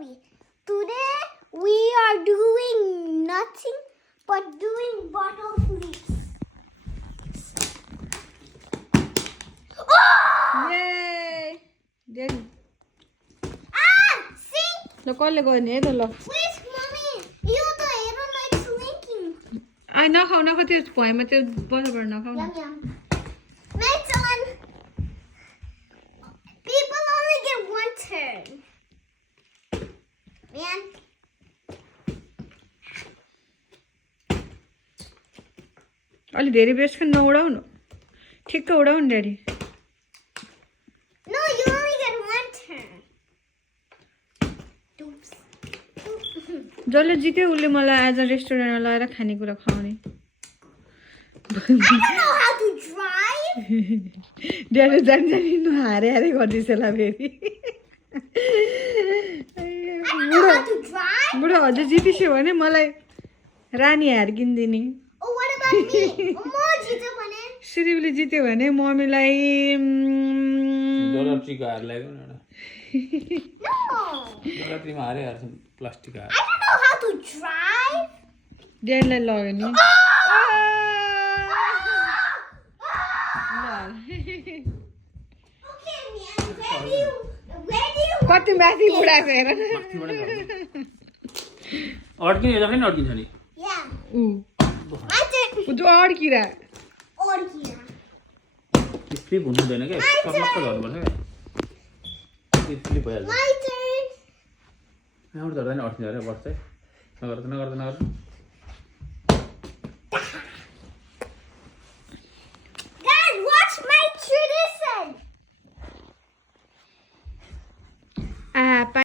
Bobby. Today we are doing nothing but doing bottle flips. Oh! Yay! Daddy. Ah! Sink! ल कसले गर्ने है त ल Wait, mommy. You the arrow like sinking. नखाऊ नखाऊ त्यो भुइँमा त्यो बराबर नखाऊ न Yum yum. Next one. People only get one turn. Man. अलि धेरै बेसको नउडाउनु ठिक्क उडाउनु daddy No, you only get one turn. Oops. जसले जित्यो उसले मलाई एज अ रेस्टुरेन्टमा लगाएर खानेकुरा खुवाउने I don't know how to drive. Daddy जानी जानी हारे हारे गर्दैछ ल फेरि I don't know how to drive. बुढो हजुर जितिस्यो भने मलाई रानी हार किनिदिने Oh, what about me? More जित्यो भने? श्रीले जित्यो भने मम्मीलाई डलर टीका हार ल्याइदेऊ न एउटा No. डलर टीमा हारे हार्छ प्लास्टिक हार I don't know how to drive. ड्याडीलाई लग्यो नि Okay, man. Where do you कति माथि उडाएको हेर अड्किने जसले नि अड्किन्छ नि Yeah. ऊ My turn. जो अड्किरा Or here. स्लिप हुनु हुँदैन क्या टक्क झर्नुपर्छ क्या स्लिप भइहाल्छ My turn. यहाँबाट झर्दा नि अड्किन्छ अरे बस चाहिँ नगर त नगर त नगर